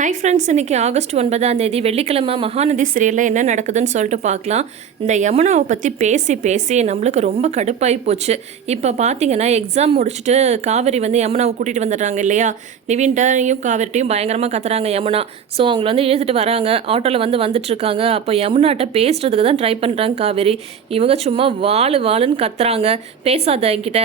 Hi friends இன்னைக்கு August ஒன்பதாம் தேதி வெள்ளிக்கிழமை மகாநதி சிறையில் என்ன நடக்குதுன்னு சொல்லிட்டு பார்க்கலாம். இந்த யமுனாவை பற்றி பேசி பேசி நம்மளுக்கு ரொம்ப கடுப்பாகி போச்சு. இப்போ பார்த்தீங்கன்னா எக்ஸாம் முடிச்சுட்டு காவேரி வந்து யமுனாவை கூட்டிகிட்டு வந்துடுறாங்க இல்லையா? நிவின்ட்டையும் காவேரிட்டையும் பயங்கரமாக கத்துறாங்க யமுனா. ஸோ அவங்கள வந்து இழுத்துட்டு வராங்க. ஆட்டோவில் வந்து வந்துட்டுருக்காங்க அப்போ யமுனாட்ட பேசுறதுக்கு தான் ட்ரை பண்ணுறாங்க காவேரி. இவங்க சும்மா வாளு வாளுன்னு கத்துறாங்க. பேசாத என்கிட்ட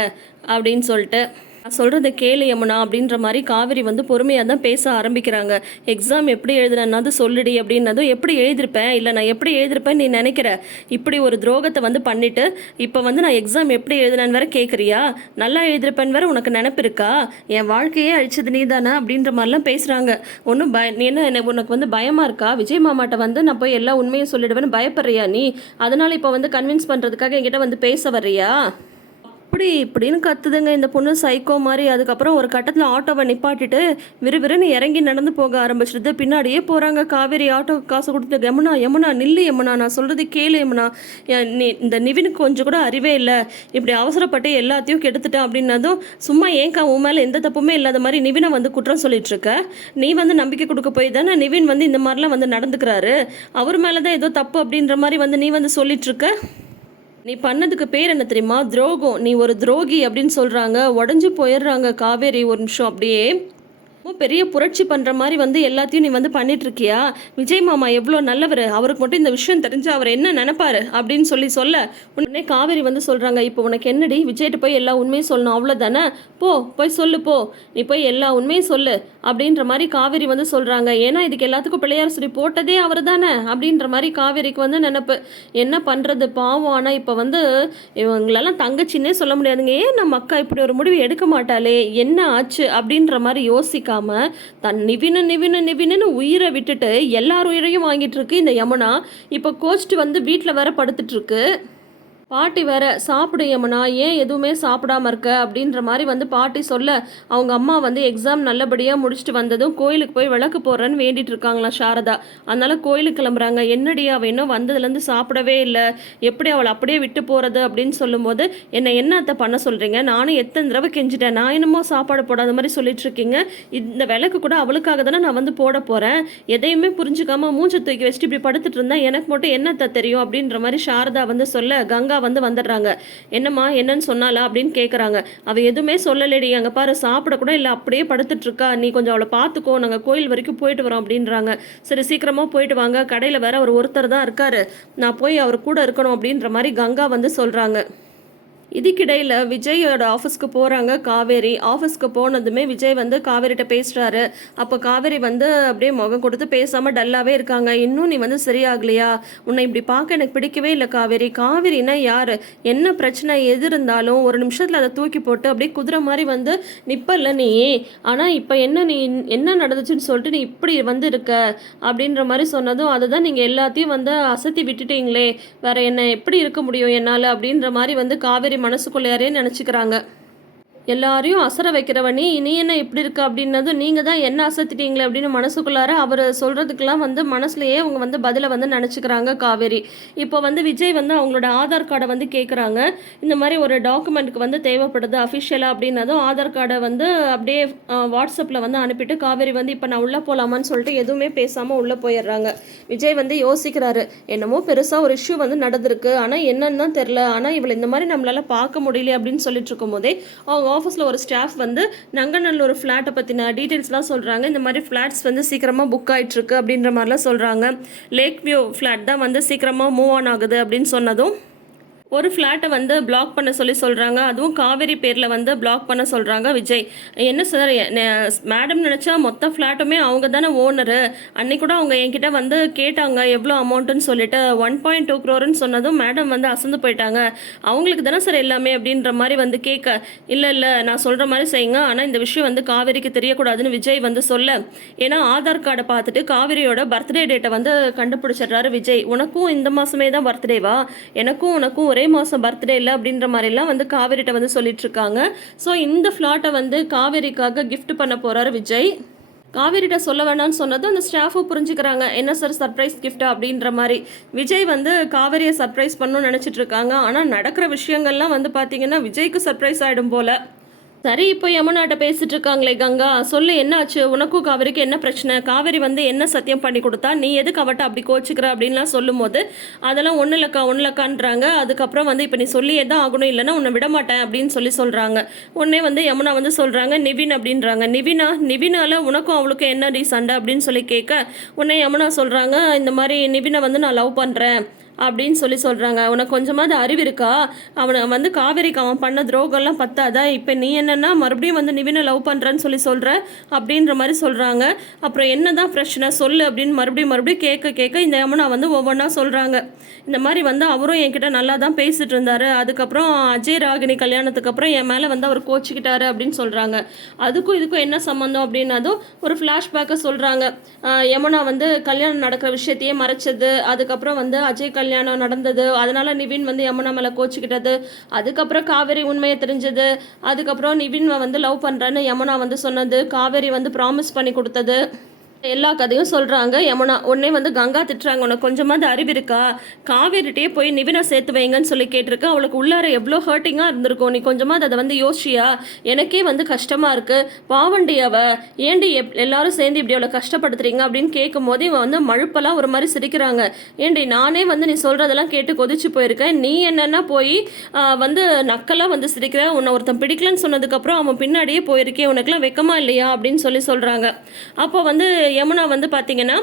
அப்படின்னு சொல்லிட்டு. நான் சொல்கிறத கேளு யமுனா அப்படின்ற மாதிரி காவேரி வந்து பொறுமையாக தான் பேச ஆரம்பிக்கிறாங்க. எக்ஸாம் எப்படி எழுதுனது சொல்லுடி அப்படின்னதும் எப்படி எழுதிருப்பேன்? இல்லை நான் எப்படி எழுதிருப்பேன் நீ நினைக்கிற? இப்படி ஒரு துரோகத்தை வந்து பண்ணிட்டு இப்போ வந்து நான் எக்ஸாம் எப்படி எழுதுனேன்னு வேற கேட்குறியா நல்லா எழுதிருப்பேன் வேற உனக்கு நினப்பு இருக்கா? என் வாழ்க்கையே அழிச்சது நீ தானே அப்படின்ற மாதிரிலாம் பேசுகிறாங்க ஒன்றும் பய நீ என்ன எனக்கு உனக்கு வந்து பயமாக இருக்கா? விஜய் மாமாட்ட வந்து நான் போய் எல்லா உண்மையும் சொல்லிடுவேன்னு பயப்படுறியா நீ? அதனால் இப்போ வந்து கன்வின்ஸ் பண்ணுறதுக்காக என்கிட்ட வந்து பேச வர்றியா? அப்படி இப்படின்னு கத்துதுங்க. இந்த பொண்ணு சைக்கோ மாதிரி அதுக்கப்புறம் ஒரு கட்டத்தில் ஆட்டோவை நிப்பாட்டிட்டு விறுவிறுன்னு இறங்கி நடந்து போக ஆரம்பிச்சிடுது. பின்னாடியே போகிறாங்க காவேரி ஆட்டோ காசு கொடுத்து யமுனா யமுனா நில்லு யமுனா நான் சொல்கிறது கேளு யமுனா. நீ இந்த நிவினுக்கு கொஞ்சம் கூட அறிவே இல்லை. இப்படி அவசரப்பட்டு எல்லாத்தையும் கெடுத்துட்டேன் அப்படின்னதும் சும்மா ஏன்க்கா உன் மேலே எந்த தப்புமே இல்லாத மாதிரி நிவினை வந்து குற்றம் சொல்லிட்டு இருக்க நீ வந்து நம்பிக்கை கொடுக்க போய் தானே நிவின் வந்து இந்த மாதிரிலாம் வந்து நடந்துக்கிறாரு. அவர் மேலே தான் ஏதோ தப்பு அப்படின்ற மாதிரி வந்து நீ வந்து சொல்லிட்டு இருக்க நீ பண்ணதுக்கு பேர் என்ன தெரியுமா? துரோகம். நீ ஒரு துரோகி அப்படின்னு சொல்றாங்க. உடஞ்சி போயிடுறாங்க. காவேரி ஒரு நிமிஷம் அப்படியே. பெரிய புரட்சி பண்ணுற மாதிரி வந்து எல்லாத்தையும் நீ வந்து பண்ணிட்டு இருக்கியா விஜய் மாமா எவ்வளோ நல்லவர். அவருக்கு மட்டும் இந்த விஷயம் தெரிஞ்சு அவர் என்ன நினைப்பாரு அப்படின்னு சொல்லி சொல்ல உடனே காவேரி வந்து சொல்கிறாங்க இப்போ உனக்கு என்னடி? விஜய்கிட்ட போய் எல்லா உண்மையும் சொல்லணும் அவ்வளோதானே போ போய் சொல்லு போ. நீ போய் எல்லா உண்மையும் சொல்லு. அப்படின்ற மாதிரி காவேரி வந்து சொல்கிறாங்க ஏன்னா இதுக்கு எல்லாத்துக்கும் பிள்ளையார் சொல்லி போட்டதே அவர் தானே அப்படின்ற மாதிரி காவேரிக்கு வந்து நினப்பு. என்ன பண்ணுறது பாவம். ஆனால் இப்போ வந்து இவங்களெல்லாம் தங்கச்சின்னே சொல்ல முடியாதுங்க. ஏன் நம்ம அக்கா இப்படி ஒரு முடிவு எடுக்க மாட்டாளே? என்ன ஆச்சு? அப்படின்ற மாதிரி யோசிக்காம தன் நிவினு நிவினு நிவினுன்னு உயிரை விட்டுட்டு எல்லார் உயிரையும் வாங்கிட்டு இருக்கு இந்த யமுனா. இப்போ கோஸ்ட் வந்து வீட்டில் வேற படுத்துட்டு இருக்கு. பாட்டி வேற சாப்பிடு யமுனா ஏன் எதுவுமே சாப்பிடாம இருக்க? அப்படின்ற மாதிரி வந்து பாட்டி சொல்ல அவங்க அம்மா வந்து எக்ஸாம் நல்லபடியாக முடிச்சுட்டு வந்ததும் கோயிலுக்கு போய் விளக்கு போடுறேன்னு வேண்டிட்டு இருக்காங்களா சாரதா. அதனால கோயிலுக்கு கிளம்புறாங்க. என்னடி அவள் இன்னும் வந்ததுலேருந்து சாப்பிடவே இல்லை. எப்படி அவளை அப்படியே விட்டு போகிறது அப்படின்னு சொல்லும்போது என்னை என்னத்தை பண்ண சொல்கிறீங்க நானும் எத்தனை தடவை கெஞ்சிட்டேன். நான் என்னமோ சாப்பாடு போடாத மாதிரி சொல்லிட்டு இருக்கீங்க. இந்த விளக்கு கூட அவளுக்காக தானே நான் வந்து போட போகிறேன் எதையுமே புரிஞ்சுக்காம மூச்சை தூக்கி வச்சுட்டு இப்படி படுத்துட்டு இருந்தா எனக்கு மட்டும் என்னத்தை தெரியும்? அப்படின்ற மாதிரி சாரதா வந்து சொல்ல கங்கா வந்து வந்துடுறாங்க. என்னம்மா என்னன்னு சொன்னாலா அப்படின்னு கேட்குறாங்க அவள் எதுவுமே சொல்லலடி. அங்கே பாரு சாப்பிட கூட இல்லை அப்படியே படுத்துட்டு இருக்கா நீ கொஞ்சம் அவளை பார்த்துக்கோ நாங்கள் கோயில் வரைக்கும் போயிட்டு வரோம் அப்படின்றாங்க. சரி சீக்கிரமாக போயிட்டு வாங்க. கடையில் வேற அவர் ஒருத்தர் தான் இருக்காரு. நான் போய் அவர் கூட இருக்கணும் அப்படின்ற மாதிரி கங்கா வந்து சொல்கிறாங்க இதுக்கிடையில் விஜயோட ஆஃபீஸ்க்கு போகிறாங்க காவேரி. ஆஃபீஸ்க்கு போனதுமே விஜய் வந்து காவேரிட்ட பேசுகிறாரு அப்போ காவேரி வந்து அப்படியே முகம் கொடுத்து பேசாமல் டல்லாகவே இருக்காங்க. இன்னும் நீ வந்து சரியாகலையா? உன்னை இப்படி பார்க்க எனக்கு பிடிக்கவே இல்லை காவேரி. காவேரினா யார்? என்ன பிரச்சனை எது இருந்தாலும் ஒரு நிமிஷத்தில் அதை தூக்கி போட்டு அப்படியே குதிரை மாதிரி வந்து நிப்பல்ல நீ. ஆனால் இப்போ என்ன நீ என்ன நடந்துச்சுன்னு சொல்லிட்டு நீ இப்படி வந்து இருக்க? அப்படின்ற மாதிரி சொன்னதும் அதை தான் நீங்கள் எல்லாத்தையும் வந்து அசத்தி விட்டுட்டீங்களே. வேற என்ன எப்படி இருக்க முடியும் என்னால்? அப்படின்ற மாதிரி வந்து காவேரி மனசுக்குள்ளையாரே நினச்சிக்கிறாங்க. எல்லாரையும் அசர வைக்கிறவனி நீ என்ன இப்படி இருக்க? அப்படின்னதும் நீங்கள் தான் என்ன அசத்திட்டீங்களே? அப்படின்னு மனசுக்குள்ளார அவர் சொல்கிறதுக்கெல்லாம் வந்து மனசுலையே அவங்க வந்து பதிலை வந்து நினச்சிக்கிறாங்க காவேரி. இப்போ வந்து விஜய் வந்து அவங்களோட ஆதார் கார்டை வந்து கேட்குறாங்க இந்த மாதிரி ஒரு டாக்குமெண்ட்டுக்கு வந்து தேவைப்படுது அஃபிஷியலாக அப்படின்னதும் ஆதார் கார்டை வந்து அப்படியே வாட்ஸ்அப்பில் வந்து அனுப்பிட்டு காவேரி வந்து இப்போ நான் உள்ளே போகலாமான்னு சொல்லிட்டு எதுவுமே பேசாமல் உள்ளே போயிடுறாங்க. விஜய் வந்து யோசிக்கிறாரு என்னமோ பெருசாக ஒரு இஷ்யூ வந்து நடந்திருக்கு. ஆனால் என்னன்னு தான் தெரில ஆனால் இவளை இந்த மாதிரி நம்மளால் பார்க்க முடியல அப்படின்னு சொல்லிட்டு இருக்கும்போதே அவங்க ஆஃபீஸில் ஒரு ஸ்டாஃப் வந்து நங்கநல்லூர் ஃப்ளாட்டை பற்றின டீட்டெயில்ஸ்லாம் சொல்கிறாங்க இந்த மாதிரி ஃப்ளாட்ஸ் வந்து சீக்கிரமாக புக் ஆகிட்டுருக்கு அப்படின்ற மாதிரிலாம் சொல்கிறாங்க லேக் வியூ ஃப்ளாட் தான் வந்து சீக்கிரமாக மூவ் ஆன் ஆகுது அப்படின்னு சொன்னதும் ஒரு ஃப்ளாட்டை வந்து பிளாக் பண்ண சொல்லி சொல்கிறாங்க அதுவும் காவேரி பேரில் வந்து பிளாக் பண்ண சொல்கிறாங்க விஜய். என்ன சார் மேடம் நினச்சா மொத்த ஃப்ளாட்டுமே அவங்க தானே ஓனரு அன்னைக்கு கூட அவங்க என்கிட்ட வந்து கேட்டாங்க எவ்வளோ அமௌண்ட்டுன்னு சொல்லிட்டு ஒன் பாயிண்ட் டூ க்ரோர்னு சொன்னதும் மேடம் வந்து அசந்து போயிட்டாங்க. அவங்களுக்கு தானே சார் எல்லாமே? அப்படின்ற மாதிரி வந்து கேட்க இல்லை இல்லை நான் சொல்கிற மாதிரி செய்யுங்க. ஆனால் இந்த விஷயம் வந்து காவேரிக்கு தெரியக்கூடாதுன்னு விஜய் வந்து சொல்ல. ஏன்னா ஆதார் கார்டை பார்த்துட்டு காவேரியோட பர்த்டே டேட்டை வந்து கண்டுபிடிச்சிடுறாரு விஜய். உனக்கும் இந்த மாதமே தான் பர்த்டேவா எனக்கும் உனக்கும் ஒரே மாதம் பர்த்டே இல்லை அப்படின்ற மாதிரிலாம் வந்து காவேரிட்ட வந்து சொல்லிட்டு இருக்காங்க ஸோ இந்த ஃப்ளாட்டை வந்து காவேரிக்காக கிஃப்ட் பண்ண போகிறார் விஜய். காவேரிட்ட சொல்ல வேணாம்னு சொன்னதும் அந்த ஸ்டாஃபும் புரிஞ்சுக்கிறாங்க. என்ன சார் சர்ப்ரைஸ் கிஃப்ட்டு அப்படின்ற மாதிரி. விஜய் வந்து காவேரியை சர்ப்ரைஸ் பண்ணணும்னு நினச்சிட்டு இருக்காங்க ஆனால் நடக்கிற விஷயங்கள்லாம் வந்து பார்த்தீங்கன்னா விஜய்க்கு சர்ப்ரைஸ் ஆகிடும் போல. சரி இப்போ யமுனாட்ட பேசிட்டு இருக்காங்களே கங்கா. சொல்லு என்னாச்சு? உனக்கும் காவேரிக்கு என்ன பிரச்சனை? காவேரி வந்து என்ன சத்தியம் பண்ணி கொடுத்தா? நீ எதுக்கு அவட்ட அப்படி கோச்சிக்கிற அப்படின்லாம் சொல்லும்போது அதெல்லாம் ஒன்றும் இல்லக்கா ஒன்றும் இல்லக்கான்றாங்க. அதுக்கப்புறம் வந்து இப்போ நீ சொல்லியே தான் ஆகணும் இல்லைன்னா உன்னை விட மாட்டேன் அப்படின்னு சொல்லி சொல்கிறாங்க உடனே வந்து யமுனா வந்து சொல்கிறாங்க நிவின் அப்படின்றாங்க. நிவினா நிவினால உனக்கும் அவளுக்கும் என்ன ரீ சண்டை அப்படின்னு சொல்லி கேட்க உடனே யமுனா சொல்கிறாங்க இந்த மாதிரி நிவினை வந்து நான் லவ் பண்ணுறேன் அப்படின்னு சொல்லி சொல்கிறாங்க உனக்கு கொஞ்சமாவது அறிவு இருக்கா? அவனை வந்து காவேரிக்கு அவன் பண்ண துரோகம்லாம் பத்தாதா? இப்போ நீ என்னென்னா மறுபடியும் வந்து நிவினை லவ் பண்ணுறேன்னு சொல்லி சொல்கிற அப்படின்ற மாதிரி சொல்கிறாங்க அப்புறம் என்ன தான் பிரச்சனை சொல்லு அப்படின்னு மறுபடியும் மறுபடியும் கேட்க கேட்க இந்த யமுனா வந்து ஒவ்வொன்றா சொல்கிறாங்க இந்த மாதிரி வந்து அவரும் என்கிட்ட நல்லா தான் பேசிட்டு இருந்தார். அதுக்கப்புறம் அஜய் ராகினி கல்யாணத்துக்கு அப்புறம் என் மேலே வந்து அவர் கோச்சிக்கிட்டாரு அப்படின்னு சொல்கிறாங்க அதுக்கும் இதுக்கும் என்ன சம்மந்தம் அப்படின்னதும் ஒரு ஃப்ளாஷ்பேக்கை சொல்கிறாங்க யமுனா வந்து கல்யாணம் நடக்கிற விஷயத்தையே மறைச்சது. அதுக்கப்புறம் வந்து அஜய் கல்யாணம் கல்யாணம் நடந்தது. அதனால நிவின் வந்து யமுனா மேலே கோச்சிக்கிட்டது. அதுக்கப்புறம் காவேரி உண்மையை தெரிஞ்சது. அதுக்கப்புறம் நிவின் வந்து லவ் பண்ணுறேன்னு யமுனா வந்து சொன்னது. காவேரி வந்து ப்ராமிஸ் பண்ணி கொடுத்தது. எல்லா கதையும் சொல்கிறாங்க யமுனா உடனே வந்து கங்கா திட்டுறாங்க. உனக்கு கொஞ்சமாவது அறிவு இருக்கா? காவேரிட்டே போய் நிவினை சேர்த்து வைங்கன்னு சொல்லி கேட்டிருக்கேன் அவளுக்கு உள்ளார எவ்வளோ ஹர்ட்டிங்காக இருந்திருக்கும். நீ கொஞ்சமாவது அதை வந்து யோசிச்சியா? எனக்கே வந்து கஷ்டமாக இருக்குது பாவண்டி அவ. ஏண்டி எப் எல்லாரும் சேர்ந்து இப்படி அவளை கஷ்டப்படுத்துறீங்க? அப்படின்னு கேட்கும் போது இவன் வந்து மழுப்பெல்லாம் ஒரு மாதிரி சிரிக்கிறாங்க. ஏண்டி நானே வந்து நீ சொல்கிறதெல்லாம் கேட்டு கொதிச்சு போயிருக்கேன் நீ என்னென்னா போய் வந்து நக்கலாக வந்து சிரிக்கிற. உன்னை ஒருத்தன் பிடிக்கலன்னு சொன்னதுக்கப்புறம் அவன் பின்னாடியே போயிருக்கே. உனக்குலாம் வெக்கமா இல்லையா? அப்படின்னு சொல்லி சொல்கிறாங்க அப்போ வந்து யமுனா வந்து பார்த்தீங்கன்னா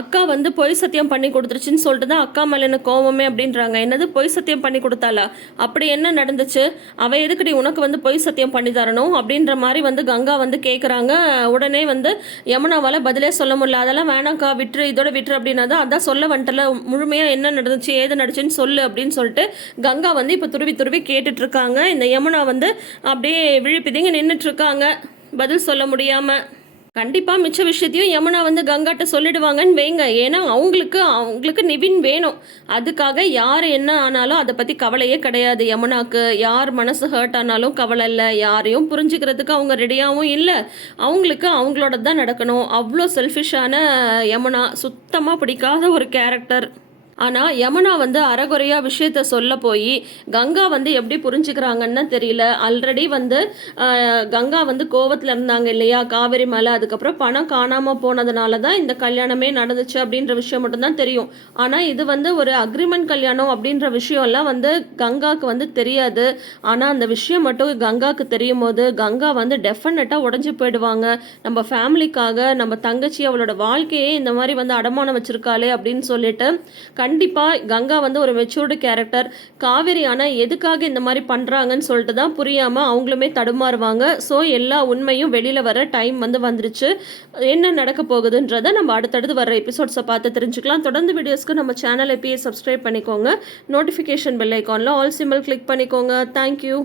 அக்கா வந்து பொய் சத்தியம் பண்ணி கொடுத்துருச்சுன்னு சொல்லிட்டு தான் அக்கா மேலே எனக்கு கோவமே அப்படின்றாங்க. என்னது பொய் சத்தியம் பண்ணி கொடுத்தாளா? அப்படி என்ன நடந்துச்சு? அவ எதுக்குடி உனக்கு வந்து பொய் சத்தியம் பண்ணி தரணும்? அப்படின்ற மாதிரி வந்து கங்கா வந்து கேட்குறாங்க உடனே வந்து யமுனாவால் பதிலே சொல்ல முடியல. அதெல்லாம் வேணாம்க்கா விட்டுரு இதோட விட்டுரு அப்படின்னா தான் அதான் சொல்ல வந்துட்டல. முழுமையாக என்ன நடந்துச்சு ஏது நடந்துச்சுன்னு சொல்லு அப்படின்னு சொல்லிட்டு கங்கா வந்து இப்போ துருவி துருவி கேட்டுட்ருக்காங்க. இந்த யமுனா வந்து அப்படியே விழிப்பிதிங்க நின்றுட்டு இருக்காங்க பதில் சொல்ல முடியாமல் கண்டிப்பாக மிச்ச விஷயத்தையும் யமுனா வந்து கங்காட்ட சொல்லிடுவாங்கன்னு வைங்க. ஏன்னா அவங்களுக்கு அவங்களுக்கு நிவின் வேணும். அதுக்காக யார் என்ன ஆனாலும் அதை பற்றி கவலையே கிடையாது. யமுனாக்கு யார் மனசு ஹர்ட் ஆனாலும் கவலை இல்லை. யாரையும் புரிஞ்சுக்கிறதுக்கு அவங்க ரெடியாகவும் இல்லை. அவங்களுக்கு அவங்களோட தான் நடக்கணும் அவ்வளோ செல்ஃபிஷான யமுனா சுத்தமாக பிடிக்காத ஒரு கேரக்டர் ஆனால் யமுனா வந்து அறகுறையாக விஷயத்த சொல்ல போய் கங்கா வந்து எப்படி புரிஞ்சுக்கிறாங்கன்னு தெரியல. ஆல்ரெடி வந்து கங்கா வந்து கோவத்தில் இருந்தாங்க இல்லையா? காவேரி மேலே அதுக்கப்புறம் பணம் காணாமல் போனதுனால தான் இந்த கல்யாணமே நடந்துச்சு அப்படின்ற விஷயம் மட்டும்தான் தெரியும். ஆனால் இது வந்து ஒரு அக்ரிமெண்ட் கல்யாணம் அப்படின்ற விஷயம்லாம் வந்து கங்காவுக்கு வந்து தெரியாது. ஆனால் அந்த விஷயம் மட்டும் கங்காவுக்கு தெரியும் போது கங்கா வந்து டெஃபினட்டாக உடஞ்சி போயிடுவாங்க. நம்ம ஃபேமிலிக்காக நம்ம தங்கச்சி அவளோட வாழ்க்கையே இந்த மாதிரி வந்து அடமானம் வச்சிருக்காளே அப்படின்னு சொல்லிட்டு கண்டிப்பாக கங்கா வந்து ஒரு மெச்சூர்டு கேரக்டர் காவேரி ஆனால் எதுக்காக இந்த மாதிரி பண்ணுறாங்கன்னு சொல்லிட்டு தான் புரியாமல் அவங்களுமே தடுமாறுவாங்க. ஸோ எல்லா உண்மையும் வெளியில் வர டைம் வந்து வந்துருச்சு. என்ன நடக்க போகுதுன்றதை நம்ம அடுத்தடுத்து வர எபிசோட்ஸை பார்த்து தெரிஞ்சுக்கலாம். தொடர்ந்து வீடியோஸ்க்கு நம்ம சேனல் எப்பயே சப்ஸ்கிரைப் பண்ணிக்கோங்க. நோட்டிஃபிகேஷன் பெல் ஐக்கானில் ஆல் சிம்பிள் கிளிக் பண்ணிக்கோங்க. Thank you